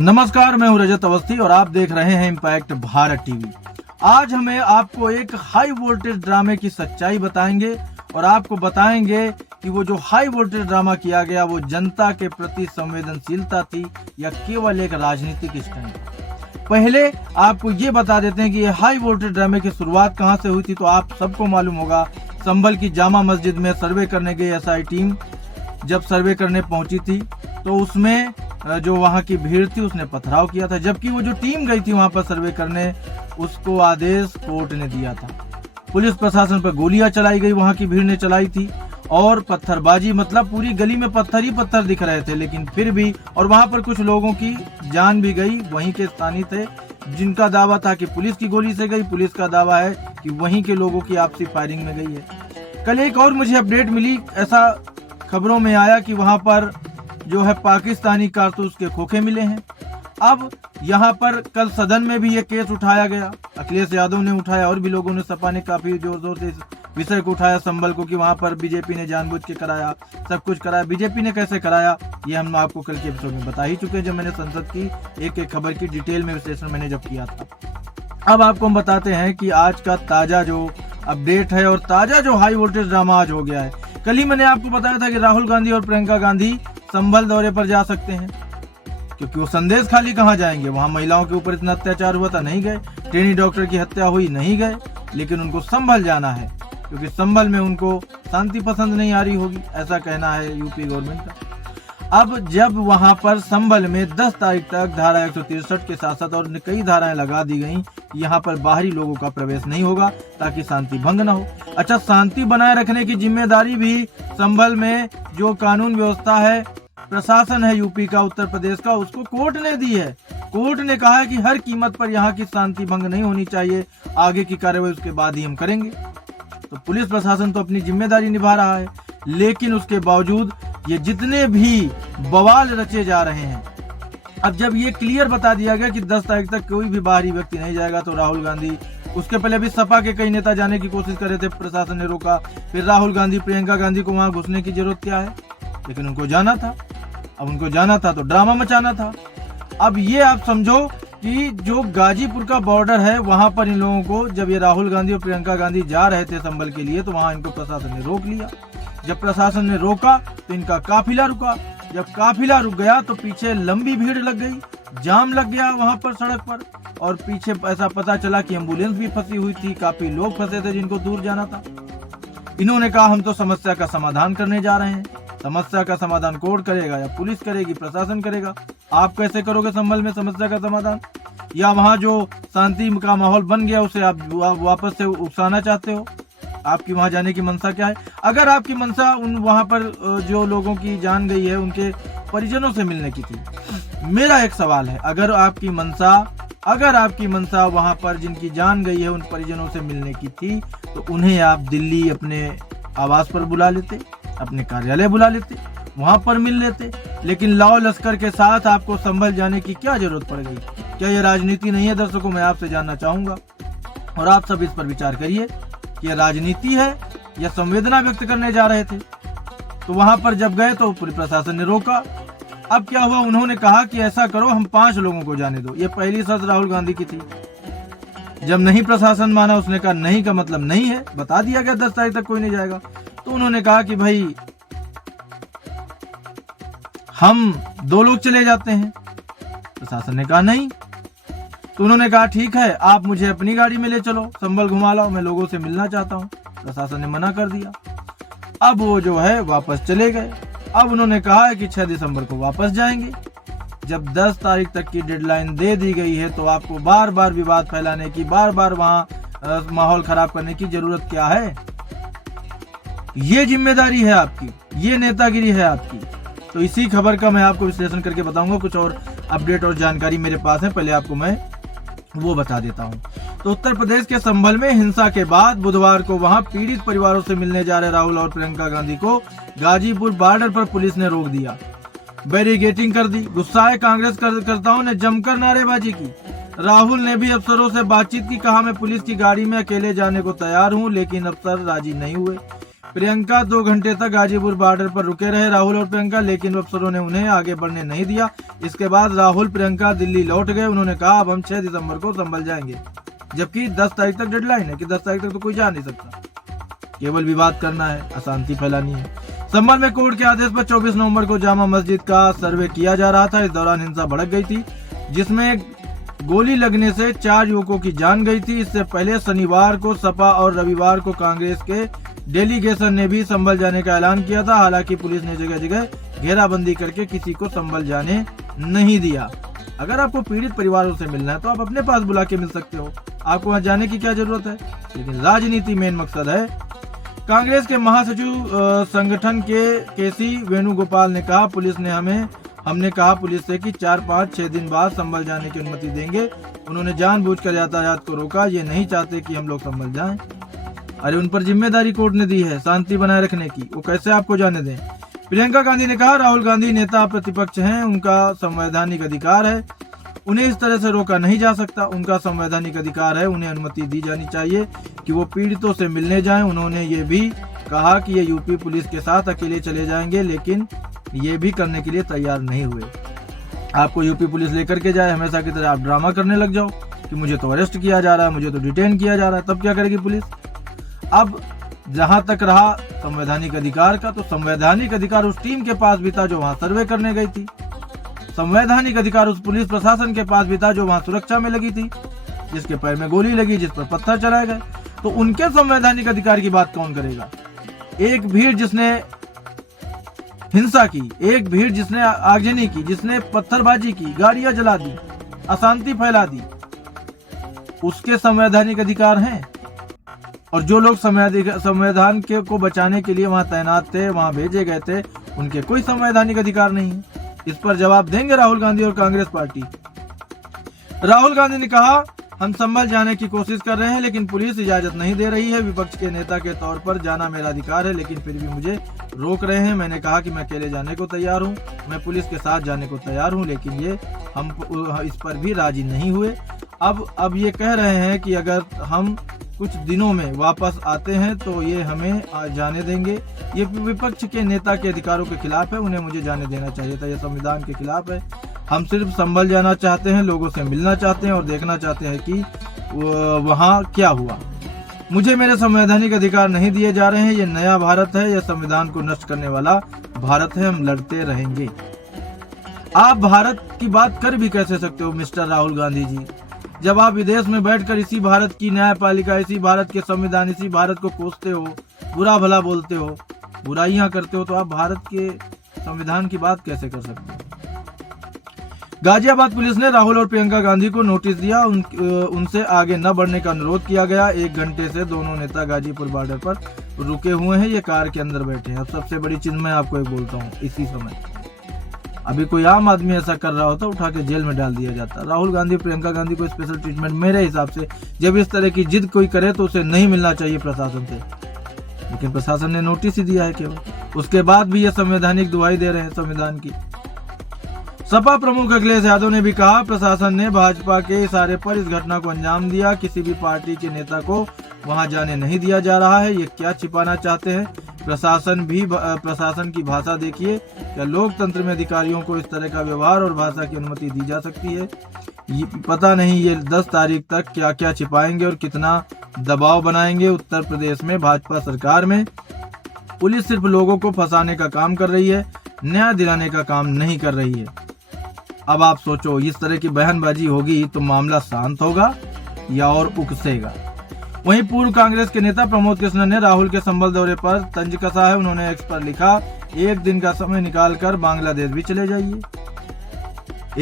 नमस्कार, मैं हूं रजत अवस्थी और आप देख रहे हैं इम्पैक्ट भारत टीवी। आज हमें आपको एक हाई वोल्टेज ड्रामे की सच्चाई बताएंगे और आपको बताएंगे कि वो जो हाई वोल्टेज ड्रामा किया गया वो जनता के प्रति संवेदनशीलता थी या केवल एक राजनीतिक स्टंट। पहले आपको ये बता देते हैं कि ये हाई वोल्टेज ड्रामे की शुरुआत कहां से हुई थी। तो आप सबको मालूम होगा, संभल की जामा मस्जिद में सर्वे करने गई एसआई टीम जब सर्वे करने पहुंची थी तो उसमें जो वहां की भीड़ थी उसने पथराव किया था, जबकि वो जो टीम गई थी वहां पर सर्वे करने उसको आदेश कोर्ट ने दिया था। पुलिस प्रशासन पर गोलियां चलाई गई, वहां की भीड़ ने चलाई थी और पत्थरबाजी, मतलब पूरी गली में पत्थर ही पत्थर दिख रहे थे। लेकिन फिर भी, और वहां पर कुछ लोगों की जान भी गई, वहीं के स्थानीय थे जिनका दावा था कि पुलिस की गोली से गई। पुलिस का दावा है कि वहीं के लोगों की आपसी फायरिंग में गई है। कल एक और मुझे अपडेट मिली, ऐसा खबरों में आया कि वहां पर जो है पाकिस्तानी कारतूस के खोखे मिले हैं। अब यहाँ पर कल सदन में भी ये केस उठाया गया, अखिलेश यादव ने उठाया और भी लोगों ने, सपा ने काफी जोर जोर से इस विषय को उठाया संभल को, कि वहां पर बीजेपी ने जानबूझ के कराया, सब कुछ कराया। बीजेपी ने कैसे कराया ये हम आपको कल के एपिसोड में बता ही चुके हैं, जब मैंने संसद की एक एक खबर की डिटेल में विश्लेषण मैंने जब किया था। अब आपको हम बताते हैं कि आज का ताजा जो अपडेट है और ताजा जो हाई वोल्टेज ड्रामा आज हो गया है। कल ही मैंने आपको बताया था कि राहुल गांधी और प्रियंका गांधी संभल दौरे पर जा सकते हैं, क्योंकि वो संदेश खाली कहाँ जाएंगे। वहां महिलाओं के ऊपर इतना अत्याचार हुआ था, नहीं गए। ट्रेनी डॉक्टर की हत्या हुई, नहीं गए। लेकिन उनको संभल जाना है, क्योंकि संभल में उनको शांति पसंद नहीं आ रही होगी, ऐसा कहना है यूपी गवर्नमेंट का। अब जब वहां पर संभल में 10 तारीख तक धारा 163 के साथ साथ और कई धाराएं लगा दी गई, यहाँ पर बाहरी लोगों का प्रवेश नहीं होगा ताकि शांति भंग न हो। अच्छा, शांति बनाए रखने की जिम्मेदारी भी संभल में जो कानून व्यवस्था है, प्रशासन है यूपी का, उत्तर प्रदेश का, उसको कोर्ट ने दी है। कोर्ट ने कहा है कि हर कीमत पर यहाँ की शांति भंग नहीं होनी चाहिए, आगे की कार्रवाई उसके बाद ही हम करेंगे। तो पुलिस प्रशासन तो अपनी जिम्मेदारी निभा रहा है, लेकिन उसके बावजूद ये जितने भी बवाल रचे जा रहे हैं, अब जब ये क्लियर बता दिया गया कि 10 तारीख तक कोई भी बाहरी व्यक्ति नहीं जाएगा, तो राहुल गांधी, उसके पहले भी सपा के कई नेता जाने की कोशिश कर रहे थे, प्रशासन ने रोका। फिर राहुल गांधी, प्रियंका गांधी को वहां घुसने की जरूरत क्या है, लेकिन उनको जाना था। अब उनको जाना था तो ड्रामा मचाना था। अब ये आप समझो कि जो गाजीपुर का बॉर्डर है वहां पर इन लोगों को, जब ये राहुल गांधी और प्रियंका गांधी जा रहे थे संभल के लिए, तो वहां इनको प्रशासन ने रोक लिया। जब प्रशासन ने रोका तो इनका काफिला रुका। जब काफिला रुक गया तो पीछे लंबी भीड़ लग गई, जाम लग गया वहां पर सड़क पर, और पीछे ऐसा पता चला कि एम्बुलेंस भी फंसी हुई थी, काफी लोग फंसे थे जिनको दूर जाना था। इन्होंने कहा हम तो समस्या का समाधान करने जा रहे हैं। समस्या का समाधान कोर्ट करेगा या पुलिस करेगी, प्रशासन करेगा। आप कैसे करोगे संभल में समस्या का समाधान? या वहां जो शांति का माहौल बन गया उसे आप वापस से उकसाना चाहते हो? आपकी वहां जाने की मंशा क्या है? अगर आपकी मंशा उन वहां पर जो लोगों की जान गई है उनके परिजनों से मिलने की थी, मेरा एक सवाल है, अगर आपकी मंशा वहां पर जिनकी जान गई है उन परिजनों से मिलने की थी, तो उन्हें आप दिल्ली अपने आवास पर बुला लेते, अपने कार्यालय बुला लेते, वहां पर मिल लेते। लेकिन लाओ लश्कर के साथ आपको संभल जाने की क्या जरूरत पड़ गई? क्या ये राजनीति नहीं है? दर्शकों, मैं आपसे जानना चाहूंगा और आप सब इस पर विचार करिए कि ये राजनीति है या संवेदना व्यक्त करने जा रहे थे। तो वहां पर जब गए तो पुलिस प्रशासन ने रोका। अब क्या हुआ, उन्होंने कहा कि ऐसा करो, हम 5 लोगों को जाने दो। ये पहली शर्त राहुल गांधी की थी। जब नहीं प्रशासन माना, उसने कहा नहीं का मतलब नहीं है, बता दिया गया 10 तारीख तक कोई नहीं जाएगा, तो उन्होंने कहा कि भाई हम 2 लोग चले जाते हैं। प्रशासन ने कहा नहीं, तो उन्होंने कहा ठीक है, आप मुझे अपनी गाड़ी में ले चलो, संभल घुमा लाओ, मैं लोगों से मिलना चाहता हूँ। प्रशासन ने मना कर दिया। अब वो जो है वापस चले गए। अब उन्होंने कहा है कि 6 दिसंबर को वापस जाएंगे। जब 10 तारीख तक की डेडलाइन दे दी गई है, तो आपको बार बार विवाद फैलाने की, बार बार वहां माहौल खराब करने की जरूरत क्या है? ये जिम्मेदारी है आपकी, ये नेतागिरी है आपकी। तो इसी खबर का मैं आपको विश्लेषण करके बताऊंगा। कुछ और अपडेट और जानकारी मेरे पास है, पहले आपको मैं वो बता देता हूं। तो उत्तर प्रदेश के संभल में हिंसा के बाद बुधवार को वहां पीड़ित परिवारों से मिलने जा रहे राहुल और प्रियंका गांधी को गाजीपुर बॉर्डर पर पुलिस ने रोक दिया, बैरिकेडिंग कर दी। गुस्साए कांग्रेस कार्यकर्ताओं ने जमकर नारेबाजी की। राहुल ने भी अफसरों से बातचीत की, कहा मैं पुलिस की गाड़ी में अकेले जाने को तैयार हूं, लेकिन अफसर राजी नहीं हुए। प्रियंका 2 घंटे तक गाजीपुर बॉर्डर पर रुके रहे राहुल और प्रियंका, लेकिन अफसरों ने उन्हें आगे बढ़ने नहीं दिया। इसके बाद राहुल प्रियंका दिल्ली लौट गए। उन्होंने कहा अब हम 6 दिसंबर को संभल जाएंगे, जबकि 10 तारीख तक डेडलाइन है कि 10 तारीख तक तो कोई जा नहीं सकता, केवल विवाद करना है, अशांति फैलानी है। संभल में कोर्ट के आदेश पर 24 नवंबर को जामा मस्जिद का सर्वे किया जा रहा था। इस दौरान हिंसा भड़क गई थी, जिसमें गोली लगने से 4 युवकों की जान गई थी। इससे पहले शनिवार को सपा और रविवार को कांग्रेस के डेलीगेशन ने भी संभल जाने का ऐलान किया था। हालांकि पुलिस ने जगह जगह घेराबंदी करके किसी को संभल जाने नहीं दिया। अगर आपको पीड़ित परिवारों से मिलना है तो आप अपने पास बुला के मिल सकते हो, आपको वहां जाने की क्या जरूरत है। लेकिन राजनीति मेन मकसद है। कांग्रेस के महासचिव संगठन के केसी वेणुगोपाल ने कहा हमने कहा पुलिस से कि 4, 5, 6 दिन बाद संभल जाने की अनुमति देंगे। उन्होंने जानबूझकर यातायात को रोका, ये नहीं चाहते कि हम लोग संभल जाएं। अरे उन पर जिम्मेदारी कोर्ट ने दी है शांति बनाए रखने की, वो कैसे आपको जाने दें। प्रियंका गांधी ने कहा राहुल गांधी नेता प्रतिपक्ष हैं, उनका संवैधानिक अधिकार है, उन्हें इस तरह से रोका नहीं जा सकता। उनका संवैधानिक अधिकार है, उन्हें अनुमति दी जानी चाहिए कि वो पीड़ितों से मिलने जाएं। उन्होंने ये भी कहा कि ये यूपी पुलिस के साथ अकेले चले जाएंगे, लेकिन ये भी करने के लिए तैयार नहीं हुए। आपको यूपी पुलिस लेकर के जाए, हमेशा की तरह आप ड्रामा करने लग जाओ कि मुझे तो अरेस्ट किया जा रहा है, मुझे तो डिटेन किया जा रहा है, तब क्या करेगी पुलिस। अब जहां तक रहा संवैधानिक अधिकार का, तो संवैधानिक अधिकार उस टीम के पास भी था जो वहां सर्वे करने गई थी। संवैधानिक अधिकार उस पुलिस प्रशासन के पास भी था जो वहां सुरक्षा में लगी थी, जिसके पैर में गोली लगी, जिस पर पत्थर चलाए गए। तो उनके संवैधानिक अधिकार की बात कौन करेगा। एक भीड़ जिसने हिंसा की, एक भीड़ जिसने आगजनी की, जिसने पत्थरबाजी की, गाड़ियां जला दी, अशांति फैला दी, उसके संवैधानिक अधिकार हैं। और जो लोग संविधान को बचाने के लिए वहां तैनात थे, वहां भेजे गए थे, उनके कोई संवैधानिक अधिकार नहीं है। इस पर जवाब देंगे राहुल गांधी और कांग्रेस पार्टी। राहुल गांधी ने कहा हम संभल जाने की कोशिश कर रहे हैं, लेकिन पुलिस इजाजत नहीं दे रही है। विपक्ष के नेता के तौर पर जाना मेरा अधिकार है, लेकिन फिर भी मुझे रोक रहे हैं। मैंने कहा कि मैं अकेले जाने को तैयार हूं, मैं पुलिस के साथ जाने को तैयार हूं, लेकिन ये हम इस पर भी राजी नहीं हुए। अब ये कह रहे हैं कि अगर हम कुछ दिनों में वापस आते हैं तो ये हमें जाने देंगे। ये विपक्ष के नेता के अधिकारों के खिलाफ है, उन्हें मुझे जाने देना चाहिए था। ये संविधान के खिलाफ है। हम सिर्फ संभल जाना चाहते हैं, लोगों से मिलना चाहते हैं और देखना चाहते हैं कि वहाँ क्या हुआ। मुझे मेरे संवैधानिक अधिकार नहीं दिए जा रहे हैं। ये नया भारत है, यह संविधान को नष्ट करने वाला भारत है। हम लड़ते रहेंगे। आप भारत की बात कर भी कैसे सकते हो मिस्टर राहुल गांधी जी, जब आप विदेश में बैठकर इसी भारत की न्यायपालिका, इसी भारत के संविधान, इसी भारत को कोसते हो, बुरा भला बोलते हो, बुराइयां करते हो, तो आप भारत के संविधान की बात कैसे कर सकते हो। गाजियाबाद पुलिस ने राहुल और प्रियंका गांधी को नोटिस दिया। उनसे आगे न बढ़ने का अनुरोध किया गया। 1 घंटे से दोनों नेता गाजीपुर बॉर्डर पर रुके हुए हैं। ये कार के अंदर बैठे हैं। अब सबसे बड़ी चीज मैं आपको एक बोलता हूँ, इसी समय अभी कोई आम आदमी ऐसा कर रहा होता, उठा के जेल में डाल दिया जाता। राहुल गांधी, प्रियंका गांधी को स्पेशल ट्रीटमेंट मेरे हिसाब से, जब इस तरह की जिद कोई करे तो उसे नहीं मिलना चाहिए प्रशासन से, लेकिन प्रशासन ने नोटिस ही दिया है केवल। उसके बाद भी ये संवैधानिक दुहाई दे रहे हैं संविधान की। सपा प्रमुख अखिलेश यादव ने भी कहा प्रशासन ने भाजपा के इशारे पर इस घटना को अंजाम दिया। किसी भी पार्टी के नेता को वहां जाने नहीं दिया जा रहा है। ये क्या छिपाना चाहते हैं। प्रशासन की भाषा देखिए। क्या लोकतंत्र में अधिकारियों को इस तरह का व्यवहार और भाषा की अनुमति दी जा सकती है। ये पता नहीं ये 10 तारीख तक क्या क्या छिपाएंगे और कितना दबाव बनाएंगे। उत्तर प्रदेश में भाजपा सरकार में पुलिस सिर्फ लोगों को फंसाने का काम कर रही है, न्याय दिलाने का काम नहीं कर रही है। अब आप सोचो, इस तरह की बयानबाजी होगी तो मामला शांत होगा या और उकसेगा। वहीं पूर्व कांग्रेस के नेता प्रमोद कृष्णन ने राहुल के संभल दौरे पर तंज कसा है। उन्होंने एक्स पर लिखा, 1 दिन का समय निकालकर बांग्लादेश भी चले जाइए।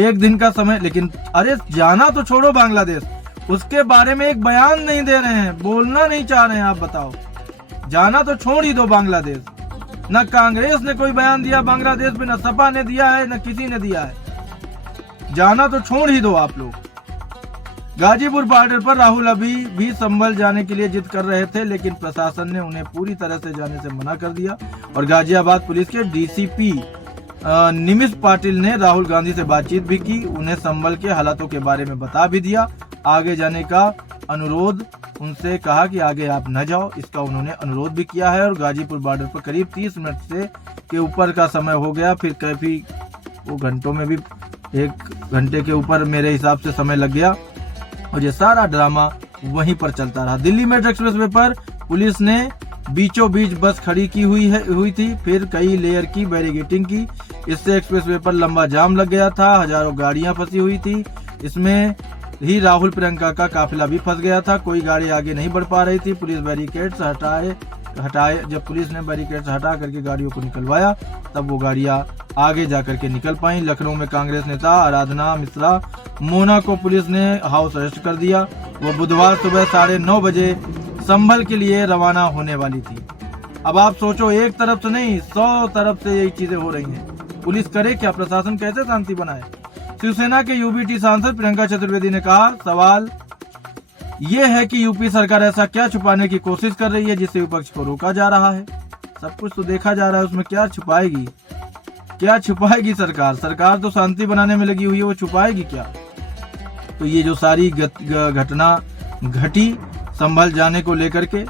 1 दिन का समय, लेकिन अरे जाना तो छोड़ो बांग्लादेश, उसके बारे में एक बयान नहीं दे रहे हैं, बोलना नहीं चाह रहे हैं। आप बताओ, जाना तो छोड़ ही दो बांग्लादेश। न कांग्रेस ने कोई बयान दिया बांग्लादेश में, न सपा ने दिया है, न किसी ने दिया है। जाना तो छोड़ ही दो आप लोग। गाजीपुर बॉर्डर पर राहुल अभी भी संभल जाने के लिए जिद कर रहे थे, लेकिन प्रशासन ने उन्हें पूरी तरह से जाने से मना कर दिया। और गाजियाबाद पुलिस के डीसीपी निमिष पाटिल ने राहुल गांधी से बातचीत भी की, उन्हें संभल के हालातों के बारे में बता भी दिया। आगे जाने का अनुरोध, उनसे कहा कि आगे आप न जाओ। इसका उन्होंने अनुरोध भी किया है और गाजीपुर बॉर्डर पर करीब 30 मिनट से के ऊपर का समय हो गया। फिर काफी वो घंटों में भी 1 घंटे के ऊपर मेरे हिसाब से समय लग गया और ये सारा ड्रामा वहीं पर चलता रहा। दिल्ली मेट्रो एक्सप्रेसवे पर पुलिस ने बीचों बीच बस खड़ी की हुई थी, फिर कई लेयर की बैरिकेडिंग की। इससे एक्सप्रेसवे पर लंबा जाम लग गया था, हजारों गाड़ियां फंसी हुई थी। इसमें ही राहुल प्रियंका का काफिला भी फंस गया था, कोई गाड़ी आगे नहीं बढ़ पा रही थी। पुलिस बैरिकेड्स हटाए जब पुलिस ने बैरिकेड्स हटा करके गाड़ियों को निकलवाया तब वो गाड़ियां आगे जाकर के निकल पाई। लखनऊ में कांग्रेस नेता आराधना मिश्रा मोना को पुलिस ने हाउस अरेस्ट कर दिया। वो बुधवार सुबह 9:30 बजे संभल के लिए रवाना होने वाली थी। अब आप सोचो, एक तरफ से नहीं 100 तरफ से यही चीजें हो रही हैं। पुलिस करे क्या, प्रशासन कैसे शांति बनाए? शिवसेना के यूबीटी सांसद प्रियंका चतुर्वेदी ने कहा, सवाल ये है कि यूपी सरकार ऐसा क्या छुपाने की कोशिश कर रही है जिससे विपक्ष को रोका जा रहा है। सब कुछ तो देखा जा रहा है, उसमें क्या छुपाएगी? क्या छुपाएगी सरकार? सरकार तो शांति बनाने में लगी हुई है, वो छुपाएगी क्या? तो ये जो सारी घटना घटी संभल जाने को लेकर के,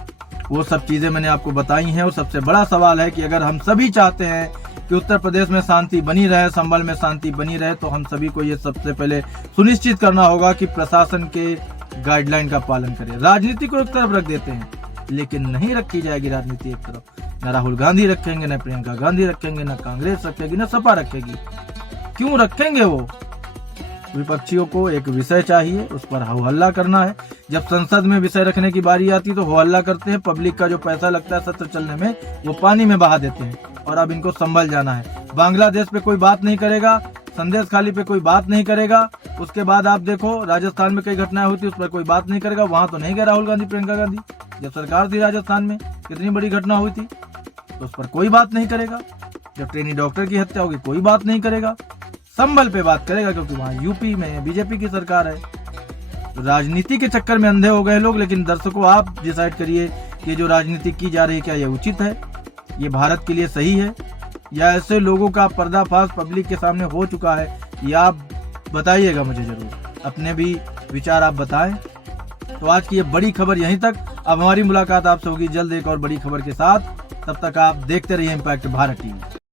वो सब चीजें मैंने आपको बताई हैं। और सबसे बड़ा सवाल है कि अगर हम सभी चाहते हैं कि उत्तर प्रदेश में शांति बनी रहे, संभल में शांति बनी रहे, तो हम सभी को ये सबसे पहले सुनिश्चित करना होगा कि प्रशासन के गाइडलाइन का पालन करें। राजनीति को एक तरफ रख देते हैं, लेकिन नहीं रखी जाएगी राजनीति एक तरफ। न राहुल गांधी रखेंगे, न प्रियंका गांधी रखेंगे, न कांग्रेस रखेगी, न सपा रखेगी। क्यों रखेंगे? वो विपक्षियों को एक विषय चाहिए, उस पर हो हल्ला करना है। जब संसद में विषय रखने की बारी आती तो हो हल्ला करते हैं। पब्लिक का जो पैसा लगता है सत्र चलने में, वो पानी में बहा देते हैं। और अब इनको संभल जाना है। बांग्लादेश पे कोई बात नहीं करेगा, संदेश खाली पे कोई बात नहीं करेगा। उसके बाद आप देखो राजस्थान में कई घटनाएं होती, उस पर कोई बात नहीं करेगा। वहां तो नहीं गए राहुल गांधी, प्रियंका गांधी। जब सरकार थी राजस्थान में, कितनी बड़ी घटना हुई थी, तो उस पर कोई बात नहीं करेगा। जब ट्रेनी डॉक्टर की हत्या होगी, कोई बात नहीं करेगा। संभल पे बात करेगा, क्योंकि वहां यूपी में बीजेपी की सरकार है। तो राजनीति के चक्कर में अंधे हो गए लोग। लेकिन दर्शकों, आप डिसाइड करिए कि जो राजनीति की जा रही है, क्या ये उचित है, ये भारत के लिए सही है, या ऐसे लोगों का पर्दाफाश पब्लिक के सामने हो चुका है? या आप बताइएगा मुझे जरूर, अपने भी विचार आप बताएं। तो आज की ये बड़ी खबर यहीं तक। अब हमारी मुलाकात आपसे होगी जल्द एक और बड़ी खबर के साथ। तब तक आप देखते रहिए इम्पैक्ट भारत टीवी।